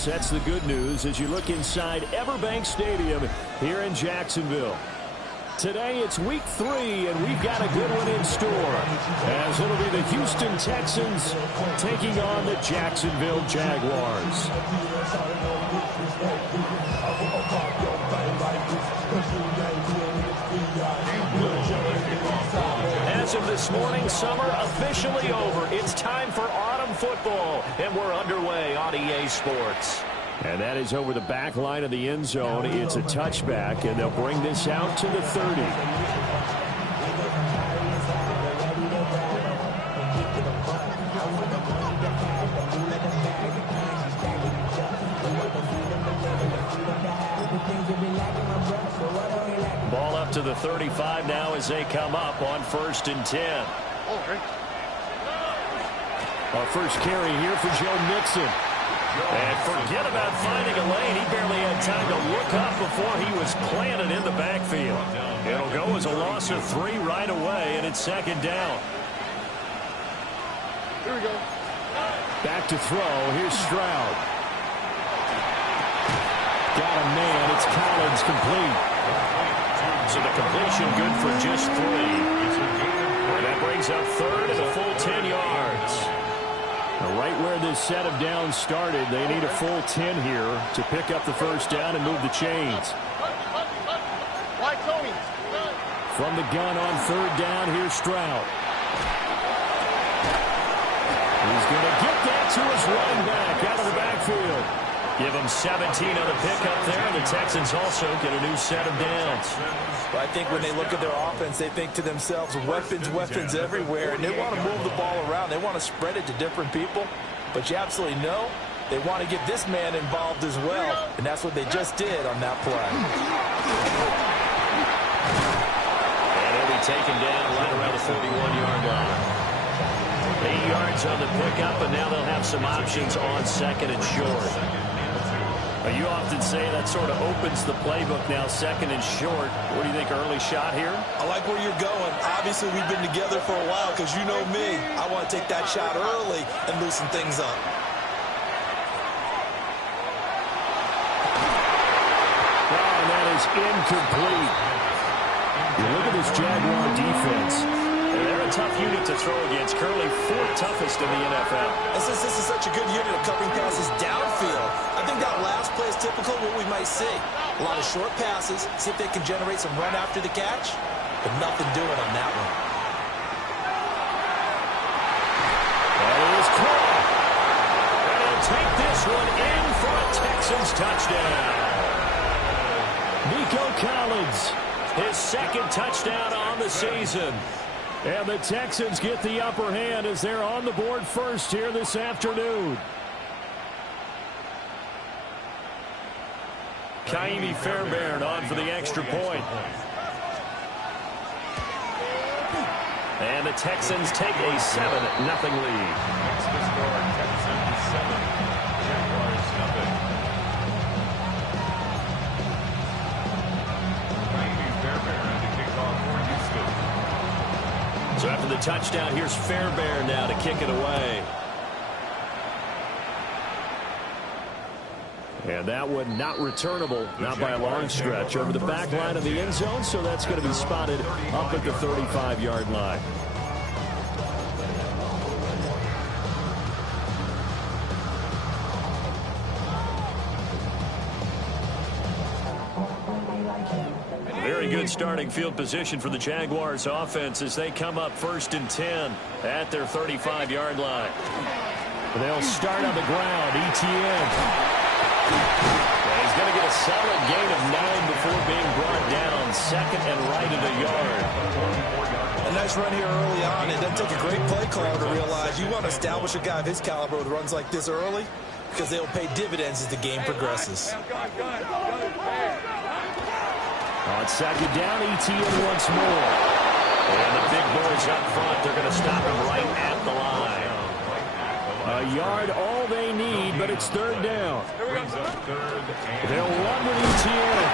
loss. That's the good news as you look inside Everbank Stadium here in Jacksonville. Today it's week 3, and we've got a good one in store, as it'll be the Houston Texans taking on the Jacksonville Jaguars. As of this morning, summer officially over. It's time for autumn football, and we're underway on EA Sports. And that is over the back line of the end zone. It's a touchback, and they'll bring this out to the 30. Ball up to the 35 now as they come up on 1st and 10. Our first carry here for Joe Mixon. And forget about finding a lane. He barely had time to look up before he was planted in the backfield. It'll go as a loss of 3 right away, and it's 2nd down. Here we go. Back to throw. Here's Stroud. Got a man. It's Collins complete. So the completion good for just 3. And that brings up 3rd and a full 10 yards. Right where this set of downs started, they need a full 10 here to pick up the first down and move the chains. From the gun on 3rd down, here's Stroud. He's going to get that to his running back out of the backfield. Give him 17 on the pickup there, and the Texans also get a new set of downs. I think when they look at their offense, they think to themselves, weapons everywhere, and they want to move the ball around. They want to spread it to different people, but you absolutely know they want to get this man involved as well, and that's what they just did on that play. And he'll be taken down right around the 41-yard line. 8 yards on the pickup, and now they'll have some options on 2nd and short. You often say that sort of opens the playbook now, 2nd and short. What do you think, early shot here? I like where you're going. Obviously, we've been together for a while because you know me. I want to take that shot early and loosen things up. And that is incomplete. You look at this Jaguar defense. They're a tough unit to throw against. Currently 4th toughest in the NFL. And since this is such a good unit of covering passes downfield, I think that last play is typical of what we might see. A lot of short passes, see if they can generate some run after the catch, but nothing doing on that one. That is caught. And he'll take this one in for a Texans touchdown. Nico Collins, his 2nd touchdown on the season. And the Texans get the upper hand as they're on the board first here this afternoon. Kaimi Fairbairn on for the extra point. And the Texans take a 7-0 lead. Texans 7, Jaguars 0. So after the touchdown, here's Fairbairn now to kick it away. And that one not returnable, not by a long stretch, over the back line of the end zone, so that's going to be spotted up at the 35-yard line. Very good starting field position for the Jaguars offense as they come up 1st and 10 at their 35-yard line. They'll start on the ground. Etienne. And he's going to get a solid gain of 9 before being brought down. 2nd and right at a yard. A nice run here early on. It doesn't take a great play caller to realize you want to establish a guy of his caliber who runs like this early because they'll pay dividends as the game progresses. On 2nd down, Etienne once more. And the big boys up front, they're going to stop him right at the line. A yard, all they need, but it's 3rd down. They'll run with Etienne.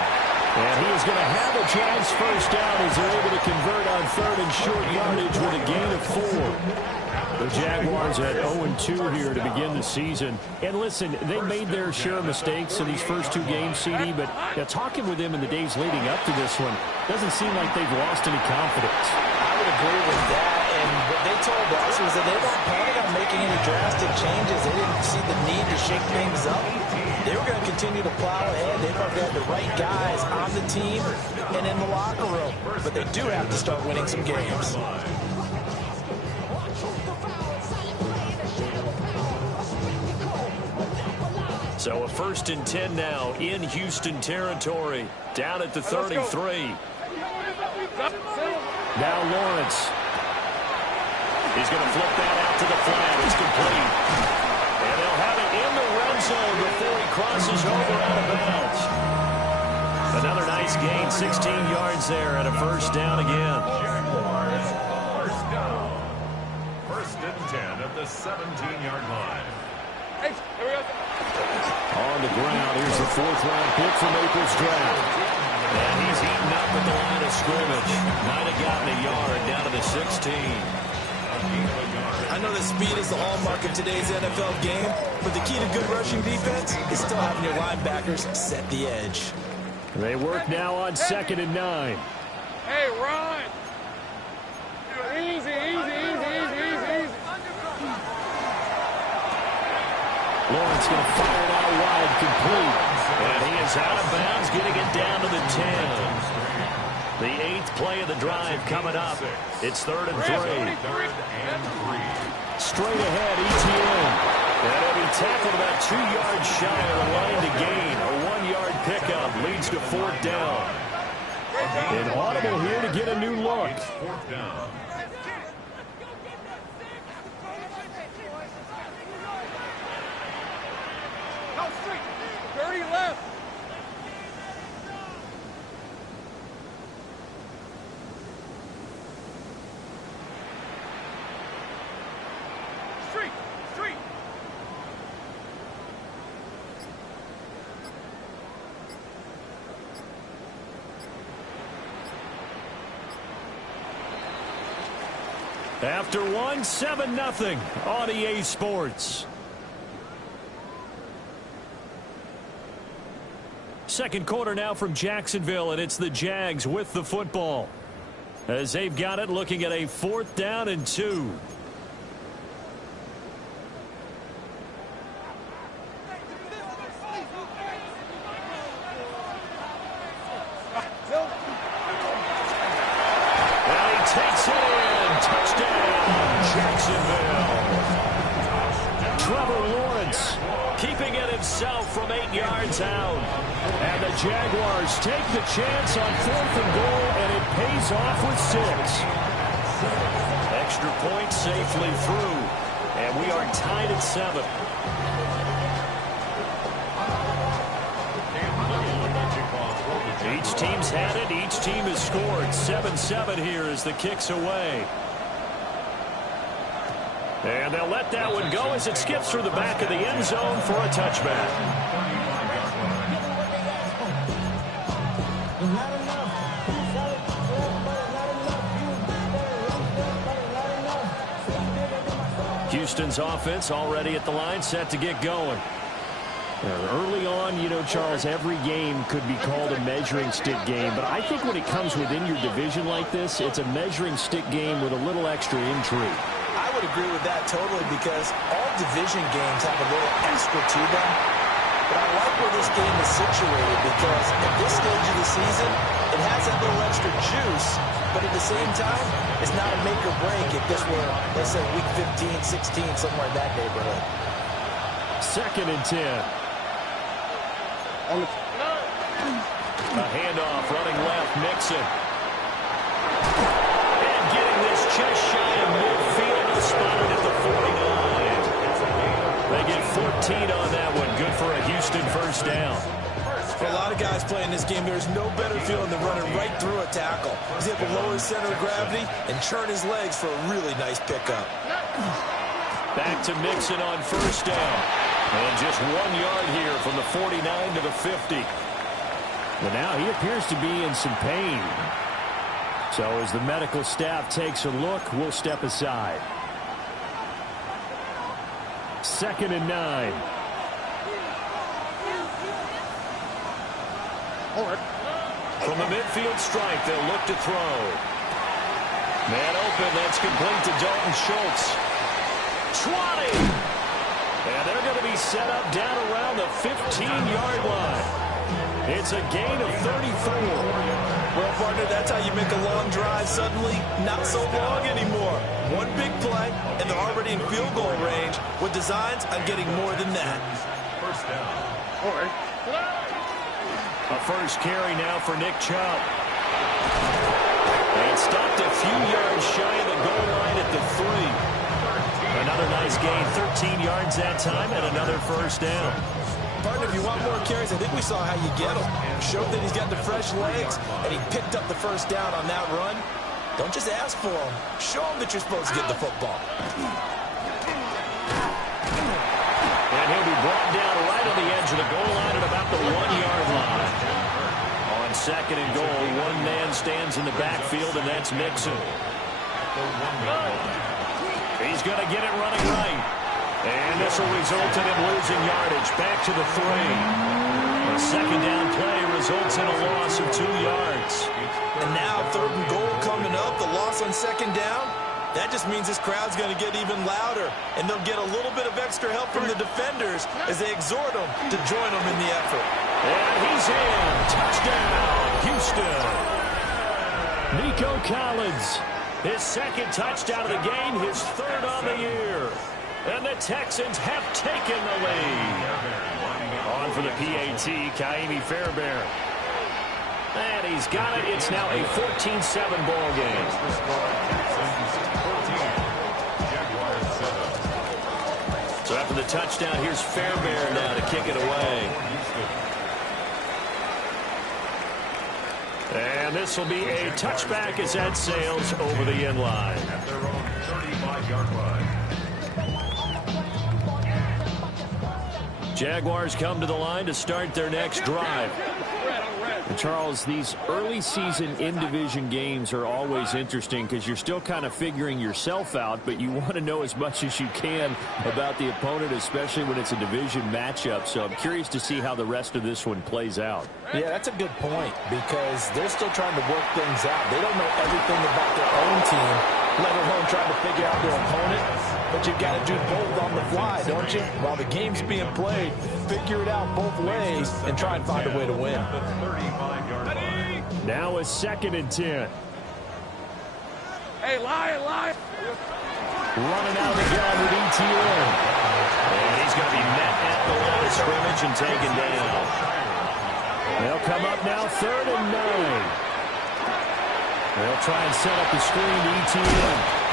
And he is going to have a chance first down as they're able to convert on 3rd and short yardage with a gain of 4. The Jaguars at 0-2 here to begin the season. And listen, they made their share of mistakes in these first two games, CD, but talking with them in the days leading up to this one, doesn't seem like they've lost any confidence. I would agree with that. And what they told us was that they weren't planning on making any drastic changes. They didn't see the need to shake things up. They were going to continue to plow ahead. They thought they had the right guys on the team and in the locker room. But they do have to start winning some games. So a 1st and 10 now in Houston territory, down at the 33. Now Lawrence. He's going to flip that out to the flat. It's complete. And they'll have it in the red zone before he crosses over out of bounds. Another nice gain, 16 yards there, and a 1st down again. First down. 1st and 10 at the 17-yard line. Hey, here we go. On the ground, here's the 4th-round pick from April's draft. And he's eaten up at the line of scrimmage. Might have gotten a yard down to the 16. I know that speed is the hallmark of today's NFL game, but the key to good rushing defense is still having your linebackers set the edge. They work now on 2nd and 9. Hey, Ron. Easy. Lawrence going to fire it out wide, complete. And he is out of bounds, getting it down to the 10. The 8th play of the drive coming up. It's 3rd and 3. Straight ahead, ETN. And he'll be tackled about 2 yards shy of the line to gain. A 1-yard pickup leads to 4th down. An audible here to get a new look. 4th down. Go straight. 30 left. Street. After one, 7-0 on EA Sports. Second quarter now from Jacksonville, and it's the Jags with the football. As they've got it, looking at a 4th down and 2. And he takes it in. Touchdown, Jacksonville. Trevor Lawrence keeping it himself from 8 yards out. And the Jaguars take the chance on 4th and goal, and it pays off with 6. Extra point safely through, and we are tied at 7. Each team's had it. Each team has scored. 7-7 here as the kick's away. And they'll let that one go as it skips through the back of the end zone for a touchback. Houston's offense already at the line, set to get going. Early on, you know, Charles, every game could be called a measuring stick game, but I think when it comes within your division like this, it's a measuring stick game with a little extra intrigue. I would agree with that totally, because all division games have a little extra to them. But I like where this game is situated, because at this stage of the season, it has that little extra juice, but at the same time, it's not a make or break if this were, let's say, week 15, 16, somewhere in that neighborhood. 2nd and 10. A handoff, running left, Mixon. And getting this just shy of midfield, spotted at the 49. They get 14 on that one. Good for a Houston 1st down. For a lot of guys playing this game, there's no better feeling than running right through a tackle. He's able to lower his center of gravity and churn his legs for a really nice pickup. Back to Mixon on 1st down. And just 1 yard here from the 49 to the 50. But now he appears to be in some pain. So as the medical staff takes a look, we'll step aside. 2nd and 9. From the midfield stripe, they'll look to throw. Man open, that's complete to Dalton Schultz. 20! And they're going to be set up down around the 15-yard line. It's a gain of 34. Well, partner, that's how you make a long drive suddenly not so long anymore. One big play, and they're already in field goal range with designs on getting more than that. First down. All right. A first carry now for Nick Chubb. And stopped a few yards shy of the goal line at the 3. Another nice gain, 13 yards that time, and another first down. Partner, if you want more carries, I think we saw how you get them. Showed that he's got the fresh legs, and he picked up the first down on that run. Don't just ask for them. Show them that you're supposed to get the football. And he'll be brought down right on the edge of the goal line at about the 1-yard line. On 2nd and goal, one man stands in the backfield, and that's Mixon. He's going to get it running right. And this will result in him losing yardage. Back to the 3. A second down play results in a loss of 2 yards. And now 3rd and goal coming up. The loss on 2nd down. That just means this crowd's going to get even louder. And they'll get a little bit of extra help from the defenders as they exhort them to join them in the effort. And he's in. Touchdown, Houston. Nico Collins. His 2nd touchdown of the game, his 3rd on the year. And the Texans have taken the lead. On for the PAT, Kaimi Fairbairn. And he's got it. It's now a 14-7 ball game. So after the touchdown, here's Fairbairn now to kick it away. And this will be a touchback as that sails over the end line. At their own 35-yard line. Jaguars come to the line to start their next drive. And Charles, these early season in-division games are always interesting because you're still kind of figuring yourself out, but you want to know as much as you can about the opponent, especially when it's a division matchup. So I'm curious to see how the rest of this one plays out. Yeah, that's a good point because they're still trying to work things out. They don't know everything about their own team, let alone trying to figure out their opponent. But you've got to do both on the fly, don't you? While the game's being played, figure it out both ways and try and find a way to win. Now a 2nd and 10. Hey, lie. Running out of the gun with ETN. And he's going to be met at the line of scrimmage and taken down. They'll come up now 3rd and 9. They'll try and set up the screen to ETN.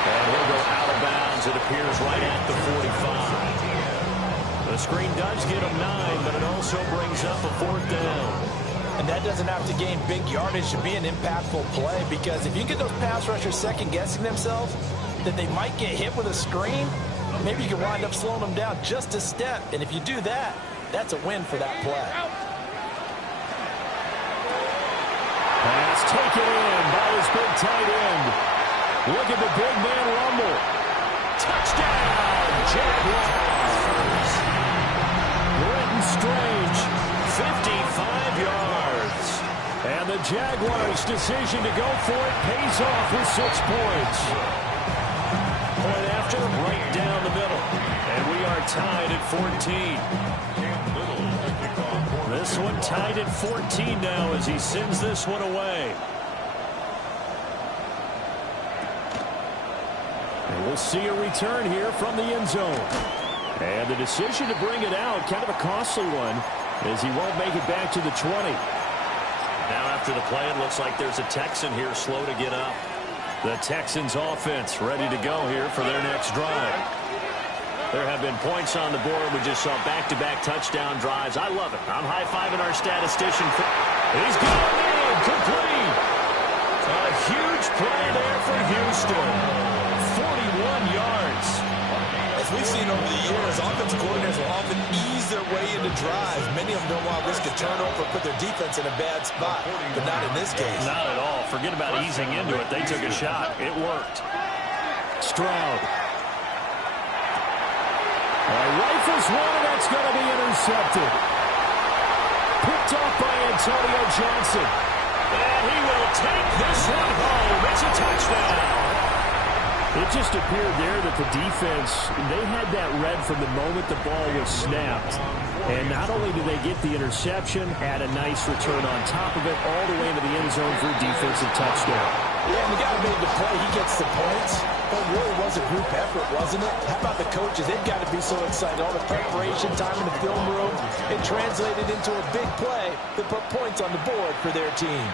And he'll go out of bounds, it appears, right at the 45. The screen does get him 9, but it also brings up a 4th down. And that doesn't have to gain big yardage to be an impactful play because if you get those pass rushers second-guessing themselves that they might get hit with a screen, maybe you can wind up slowing them down just a step. And if you do that, that's a win for that play. Pass taken in by his big tight end. Look at the big man rumble. Touchdown, Jaguars. Britton Strange, 55 yards. And the Jaguars' decision to go for it pays off with 6 points. Point after, right down the middle. And we are tied at 14. This one tied at 14 now as he sends this one away. And we'll see a return here from the end zone. And the decision to bring it out, kind of a costly one, as he won't make it back to the 20. Now after the play, it looks like there's a Texan here slow to get up. The Texans offense ready to go here for their next drive. There have been points on the board. We just saw back-to-back touchdown drives. I love it. I'm high-fiving our statistician. He's got it complete. A huge play there for Houston. 41 yards. As we've seen over the years, offensive coordinators will often ease their way into drives. Many of them don't want to risk a turnover, put their defense in a bad spot, but not in this case. Not at all. Forget about easing into it. They took a shot. It worked. Stroud. Rifles one, and that's going to be intercepted. Picked off by Antonio Johnson. And he will take this one home. It's a touchdown. It just appeared there that the defense, they had that read from the moment the ball was snapped. And not only did they get the interception, had a nice return on top of it, all the way into the end zone for a defensive touchdown. Yeah, and the guy made the play. He gets the points. But it really was a group effort, wasn't it? How about the coaches? They've got to be so excited. All the preparation time in the film room, it translated into a big play that put points on the board for their team.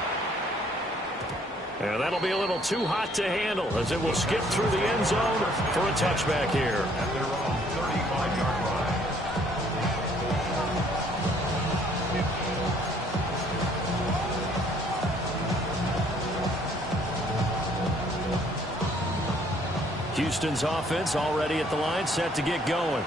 And that'll be a little too hot to handle as it will skip through the end zone for a touchback here. At their own 35-yard line. Houston's offense already at the line, set to get going.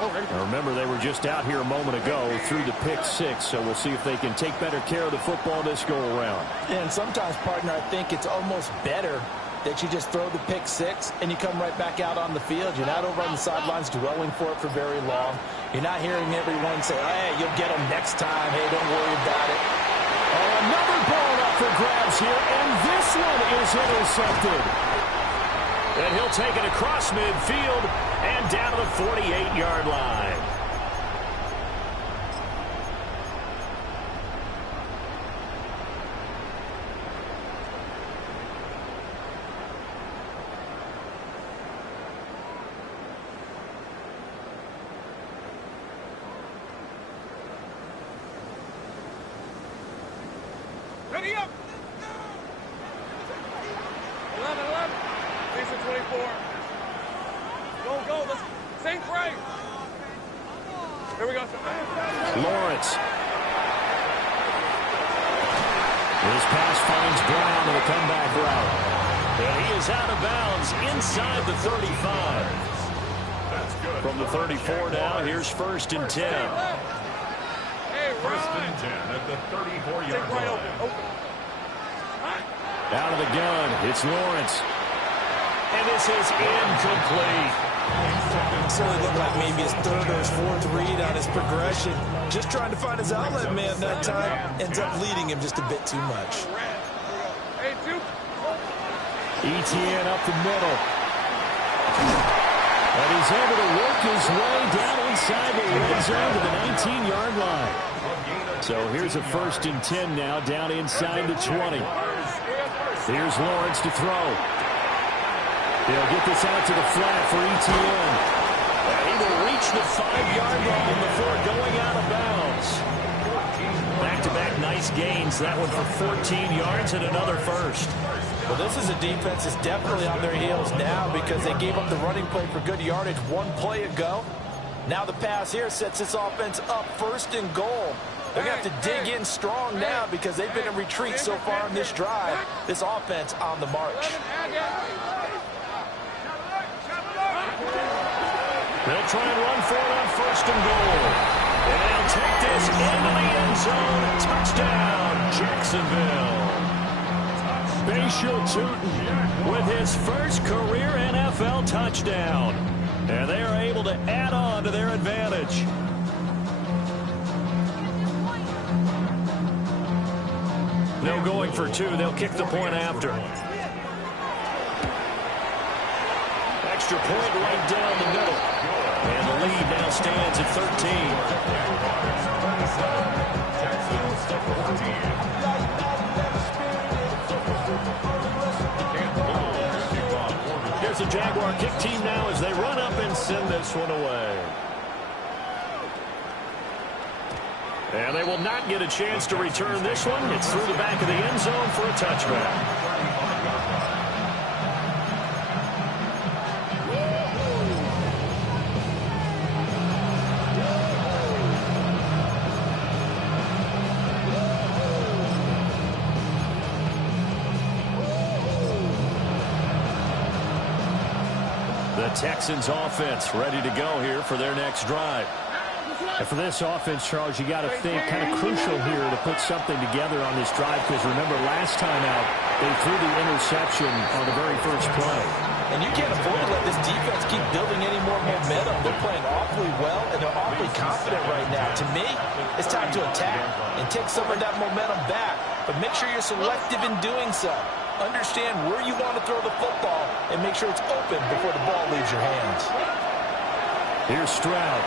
Now remember, they were just out here a moment ago through the pick six, so we'll see if they can take better care of the football this go around. And sometimes, partner, I think it's almost better that you just throw the pick six and you come right back out on the field. You're not over on the sidelines dwelling for it for very long. You're not hearing everyone say, hey, you'll get them next time. Hey, don't worry about it. Oh, another ball up for grabs here, and this one is intercepted. And he'll take it across midfield and down to the 48-yard line. Ready up. 11. These are 24. Go. Let's same frame. Here we go. Lawrence. His pass finds Brown in the comeback route. And he is out of bounds inside the 35. That's good. From the 34 now, here's 1st and 10. Hey, First Ryan. and 10 at the 34-yard Take right line. open. Out of the gun, it's Lawrence. And this is incomplete. Certainly looked like maybe his third or his fourth read on his progression. Just trying to find his outlet man that time. Ends up leading him just a bit too much. Hey, two. ETN up the middle. And he's able to work his way down inside the red zone to the 19-yard line. So here's a 1st and 10 now, down inside the 20. Here's Lawrence to throw. They'll get this out to the flat for ETN. And he will reach the 5-yard line before going out of bounds. Back-to-back nice gains. That one for 14 yards and another first. Well, this is a defense that's definitely on their heels now because they gave up the running play for good yardage one play ago. Now the pass here sets this offense up 1st and goal. They're going to have to dig in strong now because they've been in retreat so far in this drive. This offense on the march. They'll try and run for it on 1st and goal. And they'll take this into the end zone. Touchdown, Jacksonville. Bayshore Tootin with his first career NFL touchdown. And they are able to add on to their advantage. No going for two. They'll kick the point after. Extra point right down the middle. And the lead now stands at 13. Here's the Jaguar kick team now as they run up and send this one away. And they will not get a chance to return this one. It's through the back of the end zone for a touchback. The Texans offense ready to go here for their next drive. And for this offense, Charles, you got to think kind of crucial here to put something together on this drive because remember last time out, they threw the interception on the very first play. And you can't afford to let this defense keep building any more momentum. They're playing awfully well, and they're awfully confident right now. To me, it's time to attack and take some of that momentum back. But make sure you're selective in doing so. Understand where you want to throw the football and make sure it's open before the ball leaves your hands. Here's Stroud.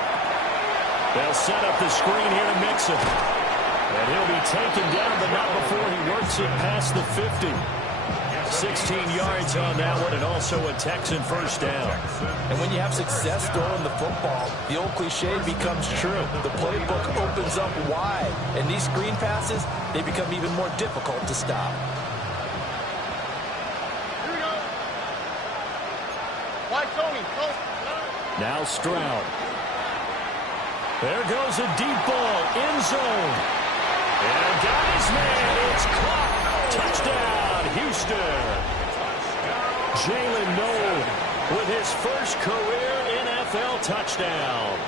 They'll set up the screen here to mix it. And he'll be taken down, but not before he works it past the 50. 16 yards on that one, and also a Texan first down. And when you have success throwing the football, the old cliche becomes true. The playbook opens up wide, and these screen passes, they become even more difficult to stop. Here we go. Why, Tony? Now Stroud. There goes a deep ball, end zone. And got his man, it's caught. Touchdown, Houston. Jalen Noel with his first career NFL touchdown.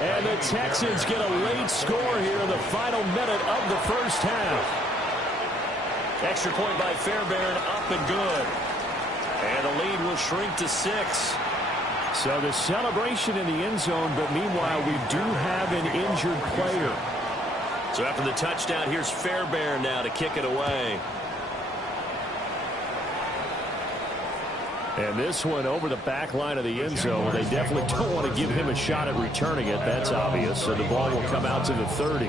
And the Texans get a late score here in the final minute of the first half. Extra point by Fairbairn, up and good. And the lead will shrink to 6. So the celebration in the end zone, but meanwhile we do have an injured player. So after the touchdown, here's Fairbairn now to kick it away. And this one over the back line of the end zone. They definitely don't want to give him a shot at returning it. That's obvious. So the ball will come out to the 30.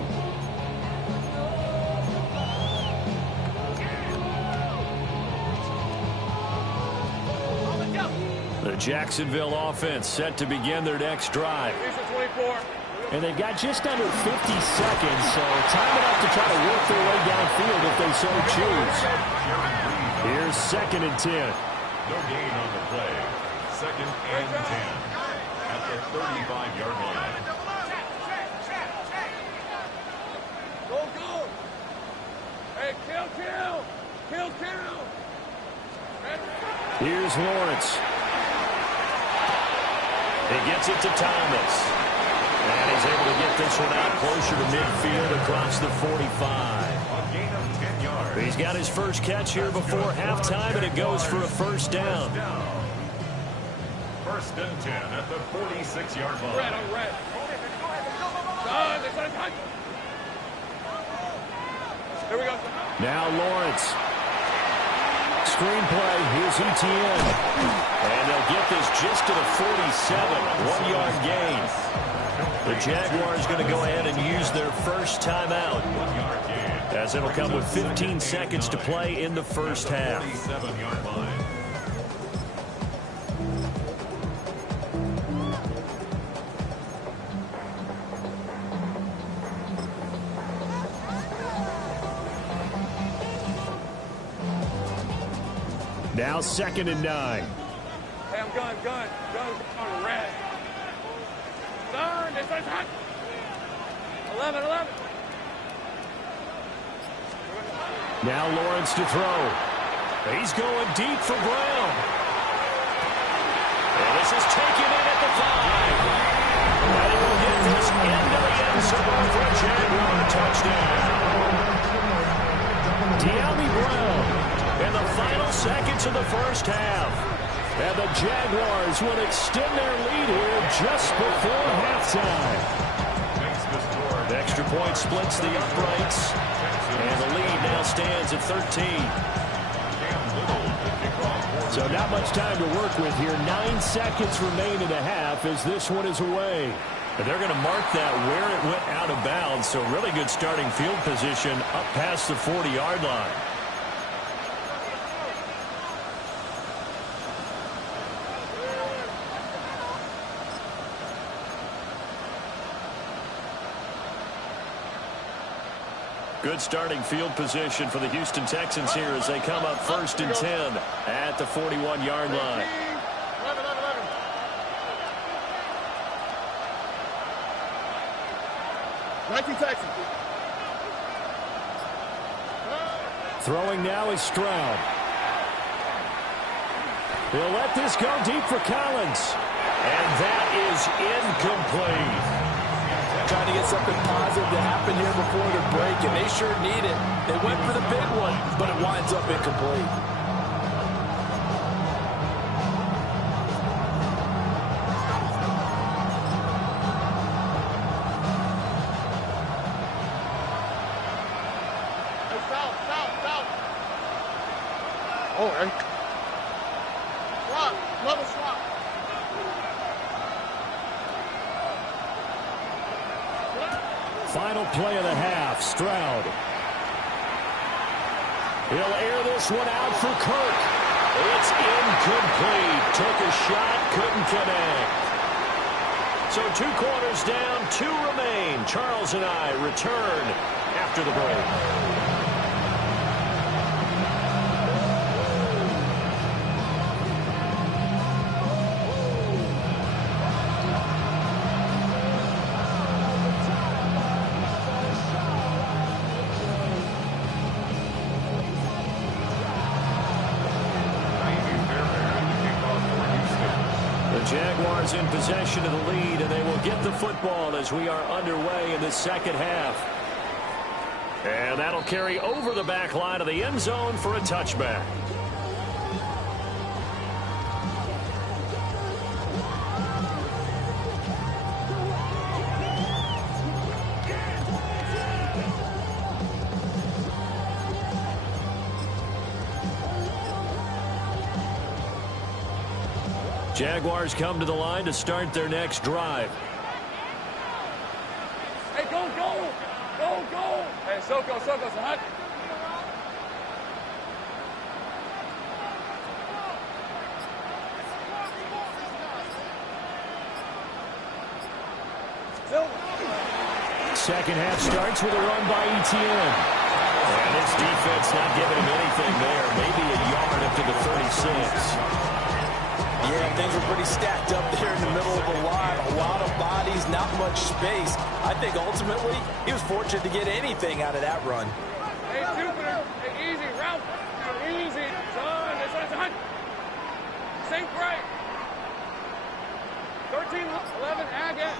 The Jacksonville offense set to begin their next drive. And they've got just under 50 seconds, so time enough to try to work their way downfield if they so choose. Here's 2nd and 10. No gain on the play. 2nd and 10 at the 35-yard line. Go, go. Hey, kill. Here's Lawrence. He gets it to Thomas. And he's able to get this one out closer to midfield across the 45. A gain of 10 yards. He's got his first catch here before halftime, and it goes for a first down. 1st and 10 at the 46-yard line. Red. Here we go. Now Lawrence. Screenplay. Here's Etienne. And they'll get this just to the 47. 1-yard gain. The Jaguars going to go ahead and use their first timeout, as it'll come with 15 seconds to play in the first half. 47-yard line. Now 2nd and 9. Hey, I'm gun on red. Gun, this is hot. 11. Now Lawrence to throw. He's going deep for Brown. And this is taken in at the 5. And he will hit this into the end zone for a Jaguar touchdown. De'Ami Brown in the final seconds of the first half. And the Jaguars will extend their lead here just before halftime. The extra point splits the uprights. And the lead now stands at 13. So not much time to work with here. 9 seconds remain in the half as this one is away. And they're going to mark that where it went out of bounds. So really good starting field position up past the 40-yard line. Good starting field position for the Houston Texans here as they come up 1st and 10 at the 41-yard line. 19 Texans. Throwing now is Stroud. He'll let this go deep for Collins. And that is incomplete. Trying to get something positive to happen here before the break, and they sure need it. They went for the big one, but it winds up incomplete. Oh, hey. Swap. Another swap. Final play of the half. Stroud. He'll air this one out for Kirk. It's incomplete. Took a shot, couldn't connect. So 2 quarters down, 2 remain. Charles and I return after the break. Jaguars in possession of the lead, and they will get the football as we are underway in the second half. And that'll carry over the back line of the end zone for a touchback. Jaguars come to the line to start their next drive. Hey, go, go! Go, go! Hey, Soko, Sahut. Second half starts with a run by Etienne. And this defense not giving him anything there. Maybe a yard up to the 36. Yeah, things were pretty stacked up there in the middle of the line. A lot of bodies, not much space. I think ultimately he was fortunate to get anything out of that run. Hey, Jupiter. Hey, easy. Ralph. Easy. Son. It's hot. Sink right. 13, 11, Agate.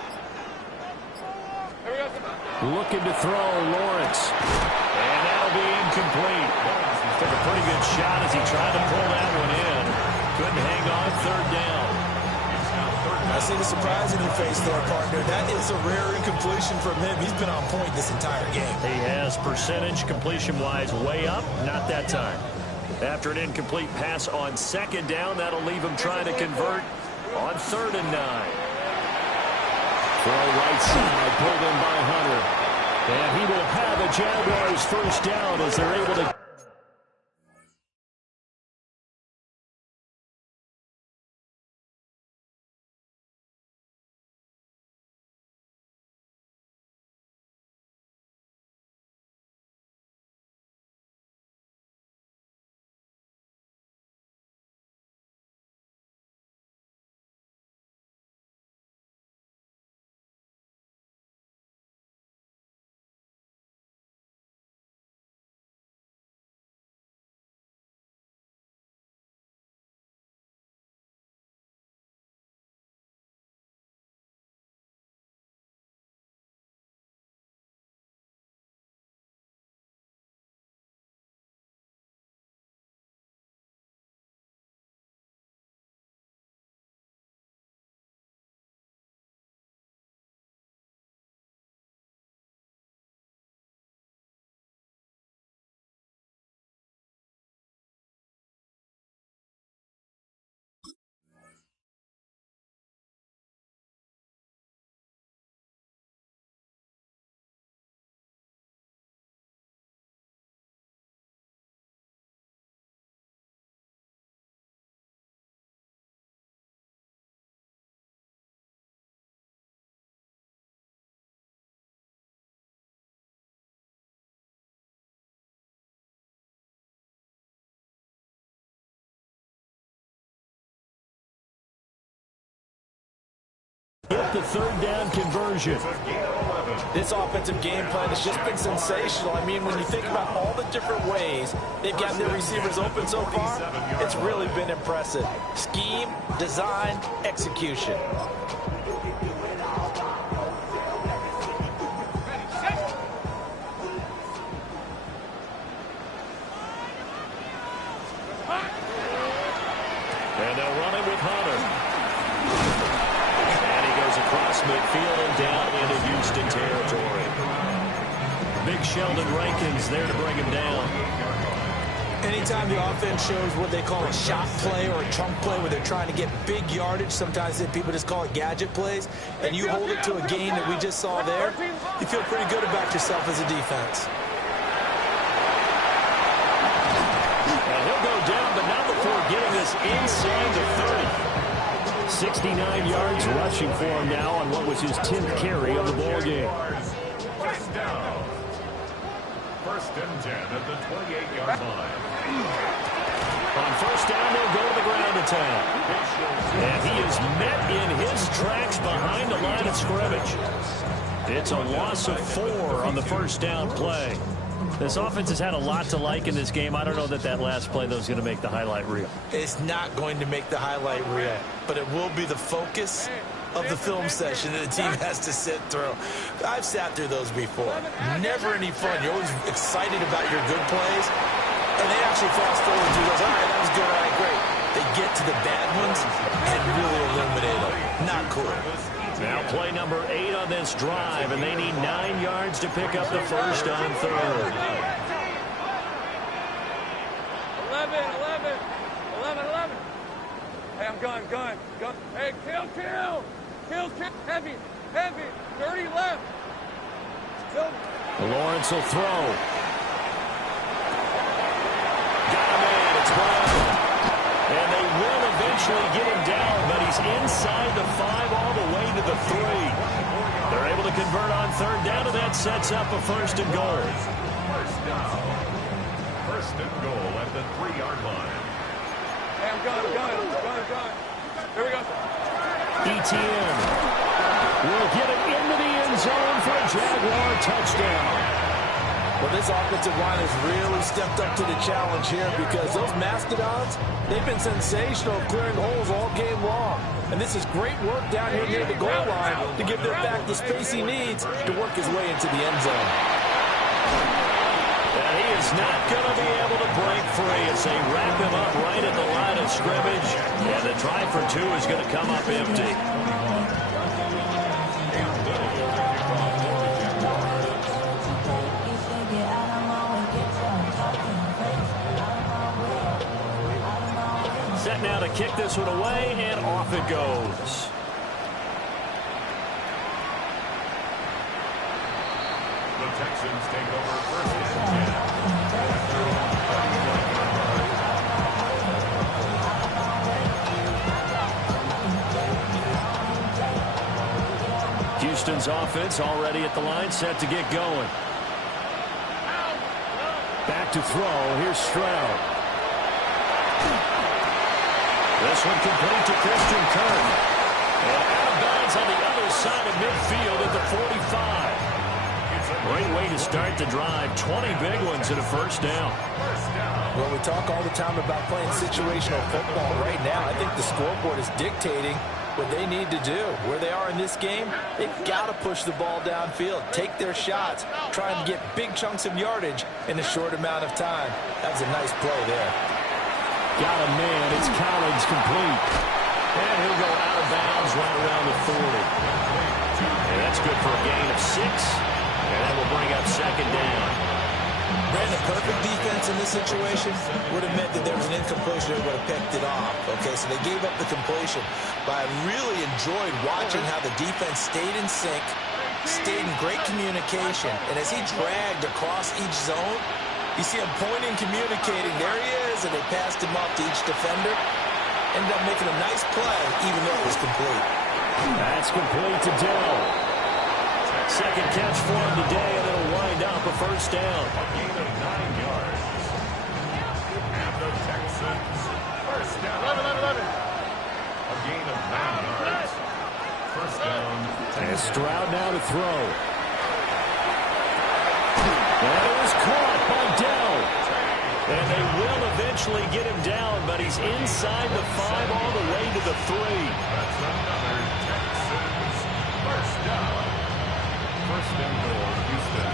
There we go. Looking to throw, Lawrence. And that'll be incomplete. Took a pretty good shot as he tried to pull that one in. Couldn't hang on, 3rd down. I see the surprise in your face there, partner. That is a rare incompletion from him. He's been on point this entire game. He has percentage completion-wise way up. Not that time. After an incomplete pass on 2nd down, that'll leave him trying to convert on 3rd and 9. Throw right side, pulled in by Hunter. And he will have a Jaguars 1st down as they're able to... Get the 3rd down conversion. This offensive game plan has just been sensational. I mean, when you think about all the different ways they've gotten their receivers open so far, it's really been impressive. Scheme, design, execution. And they'll run it with Hunter. And he goes across midfield and down into Houston territory. Big Sheldon Rankins there to bring him down. Anytime the offense shows what they call a shot play or a chunk play where they're trying to get big yardage, sometimes people just call it gadget plays, and you hold it to a gain that we just saw there, you feel pretty good about yourself as a defense. And he'll go down, but not before getting this inside the 30. 69 yards rushing for him now on what was his 10th carry of the ball game. First down. First and 10 at the 28-yard line. On first down, they'll go to the ground attack. And he is met in his tracks behind the line of scrimmage. It's a loss of 4 on the first down play. This offense has had a lot to like in this game. I don't know that last play, though, is going to make the highlight reel. It's not going to make the highlight reel, but it will be the focus of the film session that the team has to sit through. I've sat through those before. Never any fun. You're always excited about your good plays, and they actually fast forward to those. All right, that was good. All right, great. They get to the bad ones and really eliminate them. Not cool. Now play number 8 on this drive, and they need 9 yards to pick up the first on third. 11. Hey, I'm gun. Hey, kill. Heavy. 30 left. Lawrence will throw. Got a man. It's Brown. And they will eventually get him down, but he's inside the 5 all the way to the 3. They're able to convert on third down, and that sets up a first and goal. First down. First and goal at the 3-yard line. Hey, I'm gun. Here we go. Etienne will get it into the end zone for a Jaguar touchdown. Well, this offensive line has really stepped up to the challenge here because those Mastodons, they've been sensational clearing holes all game long. And this is great work down here near the goal line to give their back the space he needs to work his way into the end zone. And he is not going to be able to break free as they wrap him up right at the line of scrimmage. And the try for 2 is going to come up empty. Set now to kick this one away, and off it goes. The Texans take over first and 10. Houston's offense already at the line, set to get going. Back to throw. Here's Stroud. This one complete to Christian Kirk. And out of bounds on the other side of midfield at the 45. Great way to start the drive. 20 big ones and a first down. Well, we talk all the time about playing situational football. Right now, I think the scoreboard is dictating what they need to do. Where they are in this game, they've got to push the ball downfield, take their shots, try and get big chunks of yardage in a short amount of time. That's a nice play there. Got a man. It's Collins complete. And he'll go out of bounds right around the 40. And that's good for a gain of 6. And that will bring up second down. Brandon, perfect defense in this situation would have meant that there was an incompletion that would have picked it off. Okay, so they gave up the completion. But I really enjoyed watching how the defense stayed in sync, stayed in great communication. And as he dragged across each zone, you see him pointing, communicating. There he is, and they passed him off to each defender. Ended up making a nice play, even though it was complete. That's complete to Dell. Second catch for him today, and it'll wind up a first down. A gain of 9 yards. And the Texans, first down. 11. A gain of 9 yards. First down. And Stroud now to throw. And it was caught by Dell. And they will eventually get him down, but he's inside the 5 all the way to the 3. That's another Texans first down. First and goal, Houston.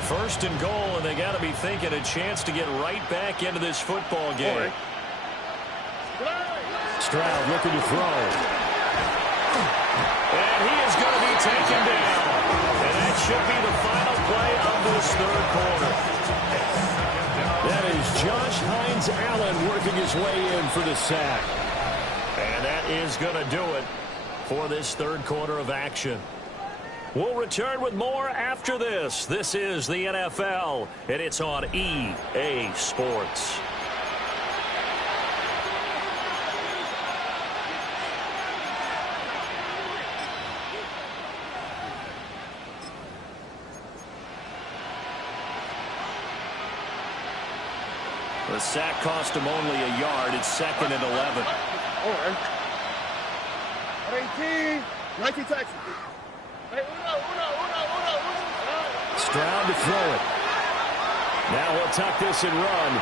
First and goal, and they got to be thinking a chance to get right back into this football game. Stroud looking to throw. And he is going to be taken down. And that should be the final play of this third quarter. That is Josh Hines Allen working his way in for the sack. And that is going to do it for this third quarter of action. We'll return with more after this. This is the NFL, and it's on EA Sports. The sack cost him only a yard. It's 2nd and 11. All right. 18. 19 Texans. Stroud to throw it. Now he'll tuck this and run.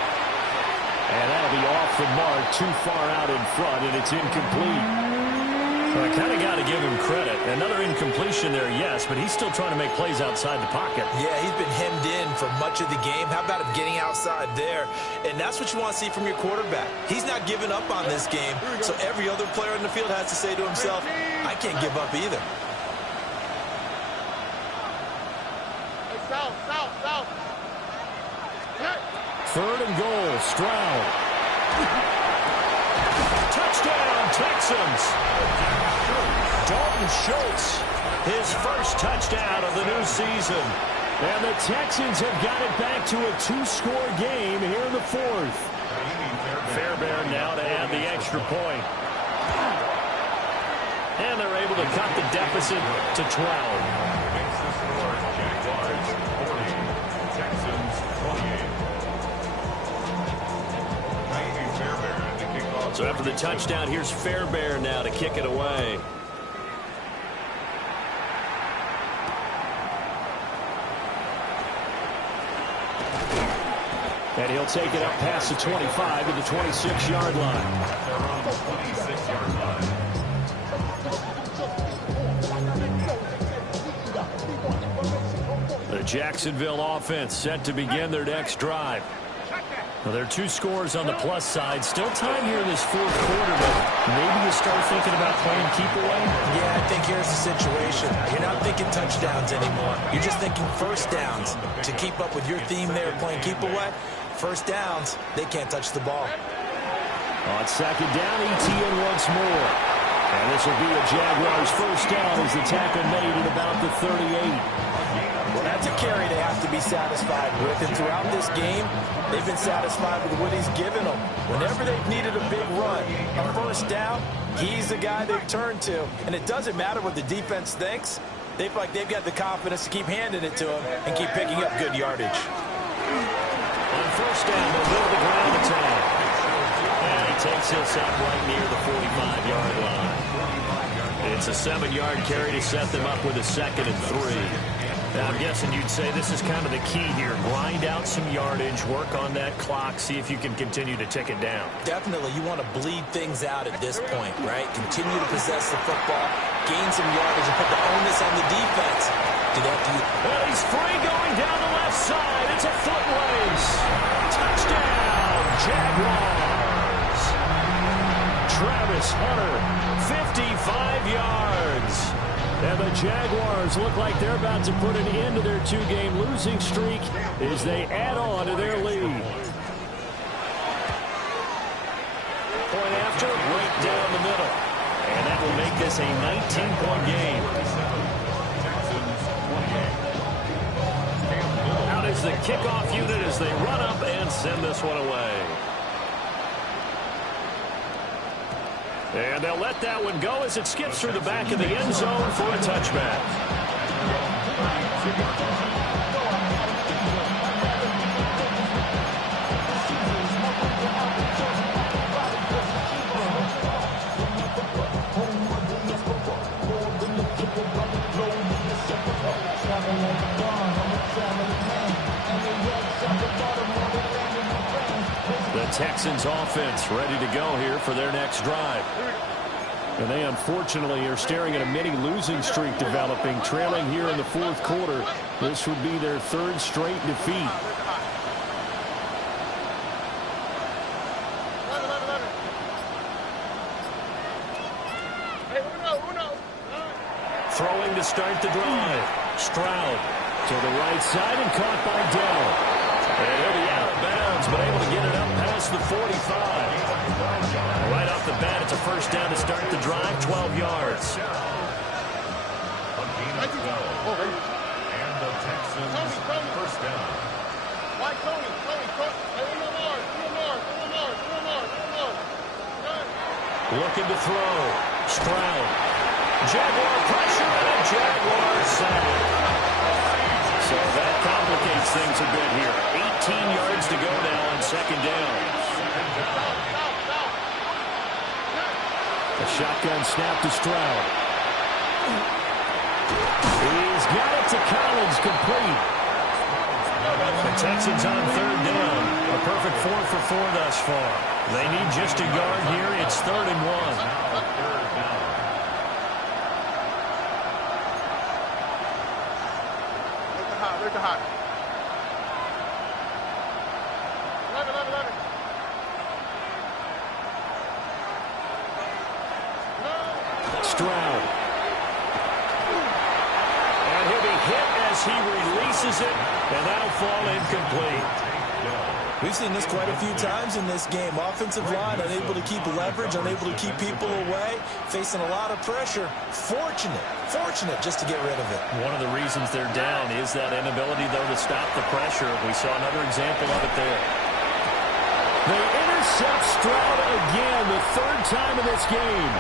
And that'll be off the mark, too far out in front, and it's incomplete. Well, I kind of got to give him credit. Another incompletion there, yes, but he's still trying to make plays outside the pocket. Yeah, he's been hemmed in for much of the game. How about him getting outside there? And that's what you want to see from your quarterback. He's not giving up on this game, so every other player in the field has to say to himself, I can't give up either. South. 3rd and goal, Stroud. Touchdown, Texans. Dalton Schultz, his first touchdown of the new season. And the Texans have got it back to a 2-score game here in the 4th. Fairbairn now to add the extra point. And they're able to cut the deficit to 12. So after the touchdown, here's Fairbairn now to kick it away. And he'll take it up past the 25 to the 26-yard line. The Jacksonville offense set to begin their next drive. Well, there are 2 scores on the plus side. Still time here in this 4th quarter, but maybe you start thinking about playing keep away? Yeah, I think here's the situation. You're not thinking touchdowns anymore. You're just thinking first downs. To keep up with your theme there, playing keep away, first downs, they can't touch the ball. On 2nd down, ETN once more. And this will be a Jaguars first down as the tackle made at about the 38. Well, that's a carry they have to be satisfied with. And throughout this game, they've been satisfied with what he's given them. Whenever they've needed a big run, a first down, he's the guy they've turned to. And it doesn't matter what the defense thinks. They feel like they've got the confidence to keep handing it to him and keep picking up good yardage. On first down, they'll go to the ground attack. And he takes this up right near the 45-yard line. It's a 7-yard carry to set them up with a 2nd and 3. Now, I'm guessing you'd say this is kind of the key here. Grind out some yardage, work on that clock, see if you can continue to tick it down. Definitely, you want to bleed things out at this point, right? Continue to possess the football, gain some yardage, and put the onus on the defense. Do that to you. Well, he's free going down the left side. It's a foot race. Touchdown, Jaguars. Travis Hunter, 55 yards. And the Jaguars look like they're about to put an end to their 2-game losing streak as they add on to their lead. Point after, right down the middle. And that will make this a 19-point game. Out is the kickoff unit as they run up and send this one away. And they'll let that one go as it skips through the back of the end zone for a touchback. The Texans offense ready to go here for their next drive. And they unfortunately are staring at a mini losing streak developing, trailing here in the 4th quarter. This would be their 3rd straight defeat. Throwing to start the drive. Stroud to the right side and caught by Dell. And he'll be out of bounds, but able to get it up past the 45. Right off the bat, it's a first down to start the drive, 12 yards. And the Texans first down. Why Tony? Looking to throw. Stroud. Jaguar pressure and a Jaguar sack. So that complicates things a bit here. 18 yards to go now on second down. A shotgun snap to Stroud. He's got it to Collins, complete. The Texans on third down. A perfect 4 for 4 thus far. They need just a yard here. It's 3rd and 1. Look hot. 11. Stroud. And he'll be hit as he releases it, and that'll fall incomplete. We've seen this quite a few times in this game. Offensive line unable to keep leverage, unable to keep people away, facing a lot of pressure. Fortunate just to get rid of it. One of the reasons they're down is that inability, though, to stop the pressure. We saw another example of it there. They intercept Stroud again, the 3rd time in this game.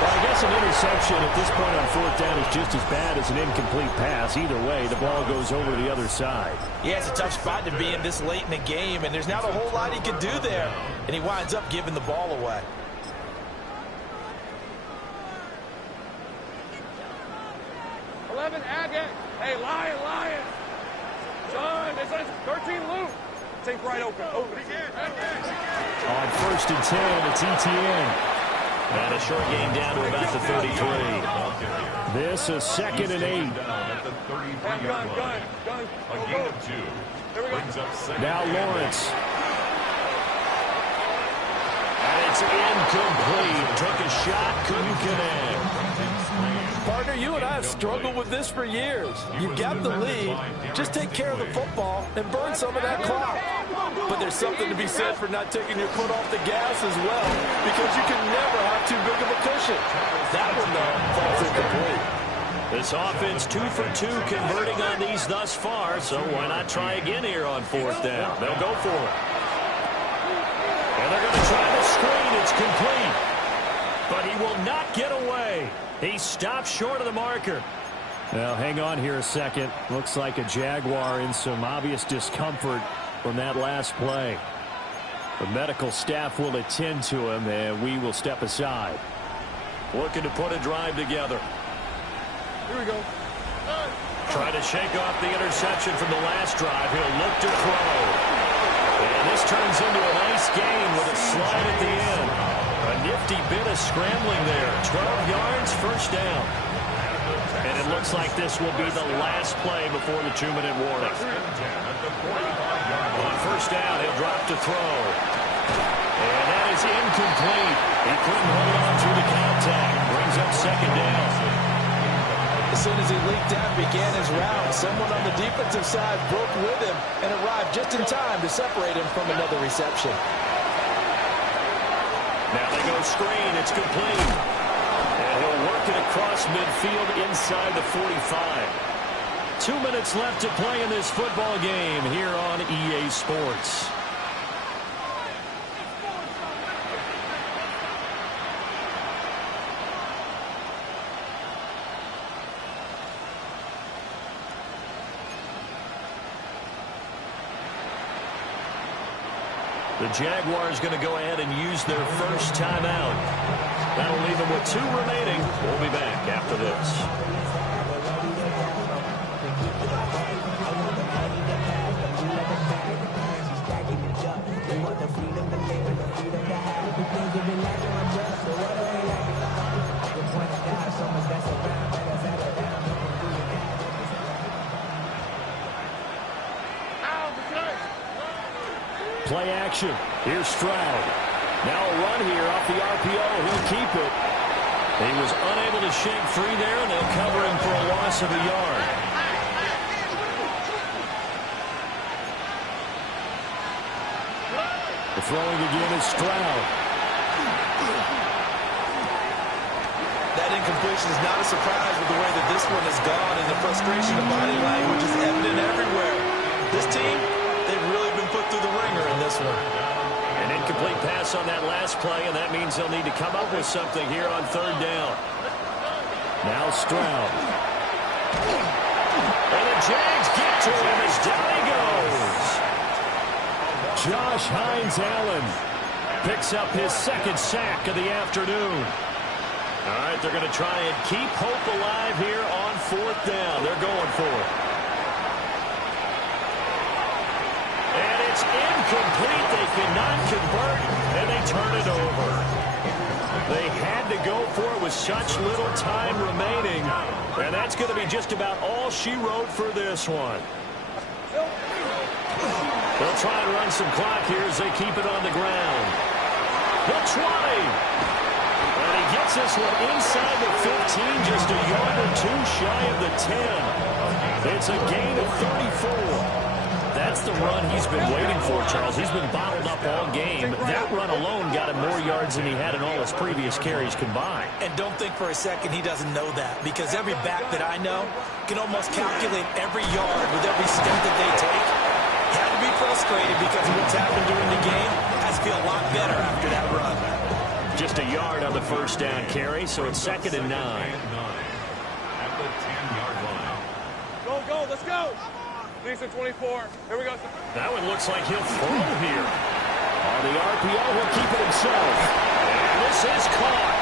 Well, I guess an interception at this point on 4th down is just as bad as an incomplete pass. Either way, the ball goes over to the other side. Yeah, it's a tough spot to be in this late in the game, and there's not a whole lot he can do there. And he winds up giving the ball away. Hey, Lion. John, this is 13 loop. Take right open. On 1st and 10, it's Etienne. And a short gain down to about the 33. This is 2nd and 8. Gun. A gain of 2. Here we go. Now Lawrence. And it's incomplete. Took a shot, couldn't connect. Partner, you and I have struggled with this for years. You've got the lead. Just take care of the football and burn some of that clock. But there's something to be said for not taking your foot off the gas as well, because you can never have too big of a cushion. That one, though, falls incomplete. This offense 2 for 2 converting on these thus far, so why not try again here on 4th down? They'll go for it. And they're going to try the screen. It's complete. But he will not get away. He stops short of the marker. Well, hang on here a second. Looks like a Jaguar in some obvious discomfort from that last play. The medical staff will attend to him, and we will step aside. Looking to put a drive together. Here we go. Trying to shake off the interception from the last drive. He'll look to throw. And this turns into a nice gain with a slide at the end. A nifty bit of scrambling there. 12 yards, first down. And it looks like this will be the last play before the 2-minute warning. On first down, he'll drop to throw. And that is incomplete. He couldn't hold on through the contact. Brings up second down. As soon as he leaked out, began his round. Someone on the defensive side broke with him and arrived just in time to separate him from another reception. Now they go screen. It's complete. And he'll work it across midfield inside the 45. 2 minutes left to play in this football game here on EA Sports. The Jaguars going to go ahead and use their first timeout. That'll leave them with 2 remaining. We'll be back after this. Play action. Here's Stroud. Now a run here off the RPO. He'll keep it. He was unable to shake free there, and they'll cover him for a loss of a yard. The throwing again is Stroud. That incompletion is not a surprise with the way that this one has gone, and the frustration of body language is evident everywhere. This team, they've really been put through the ringer in this one. An incomplete pass on that last play, and that means they'll need to come up with something here on third down. Now Stroud. And the Jags get to him as down he goes. Josh Hines-Allen picks up his second sack of the afternoon. All right, they're going to try and keep hope alive here on fourth down. They're going for it. And it's incomplete. They cannot convert, and they turn it over. They had to go for it with such little time remaining, and that's going to be just about all she wrote for this one. They'll try and run some clock here as they keep it on the ground. The 20. And he gets this one inside the 15, just a yard or two shy of the 10. It's a gain of 34. That's the run he's been waiting for, Charles. He's been bottled up all game. That run alone got him more yards than he had in all his previous carries combined. And don't think for a second he doesn't know that, because every back that I know can almost calculate every yard with every step that they take. Had to be frustrated because of what's happened during the game. Has to feel a lot better after that run. Just a yard on the first down carry, so it's 2nd and 9. At the 10-yard line. Go, go, let's go. Decent 24. Here we go. That one looks like he'll throw here. On the RPO, he'll keep it himself. And this is caught.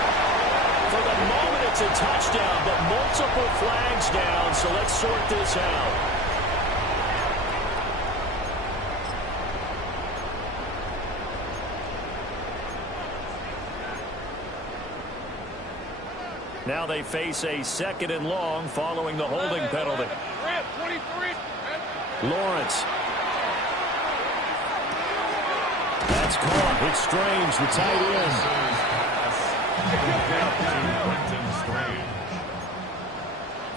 For the moment, it's a touchdown, but multiple flags down, so let's sort this out. Now they face a 2nd and long following the holding penalty. 23. Lawrence. That's caught. It's Strange, the tight end.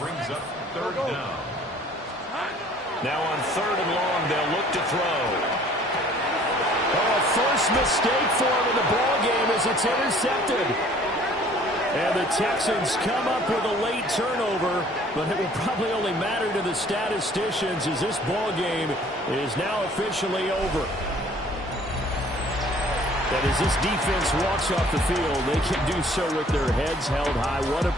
Brings up third down. Now on 3rd and long, they'll look to throw. Oh, first mistake for him in the ballgame as it's intercepted. And the Texans come up with a late turnover, but it will probably only matter to the statisticians as this ball game is now officially over. And as this defense walks off the field, they can do so with their heads held high. What a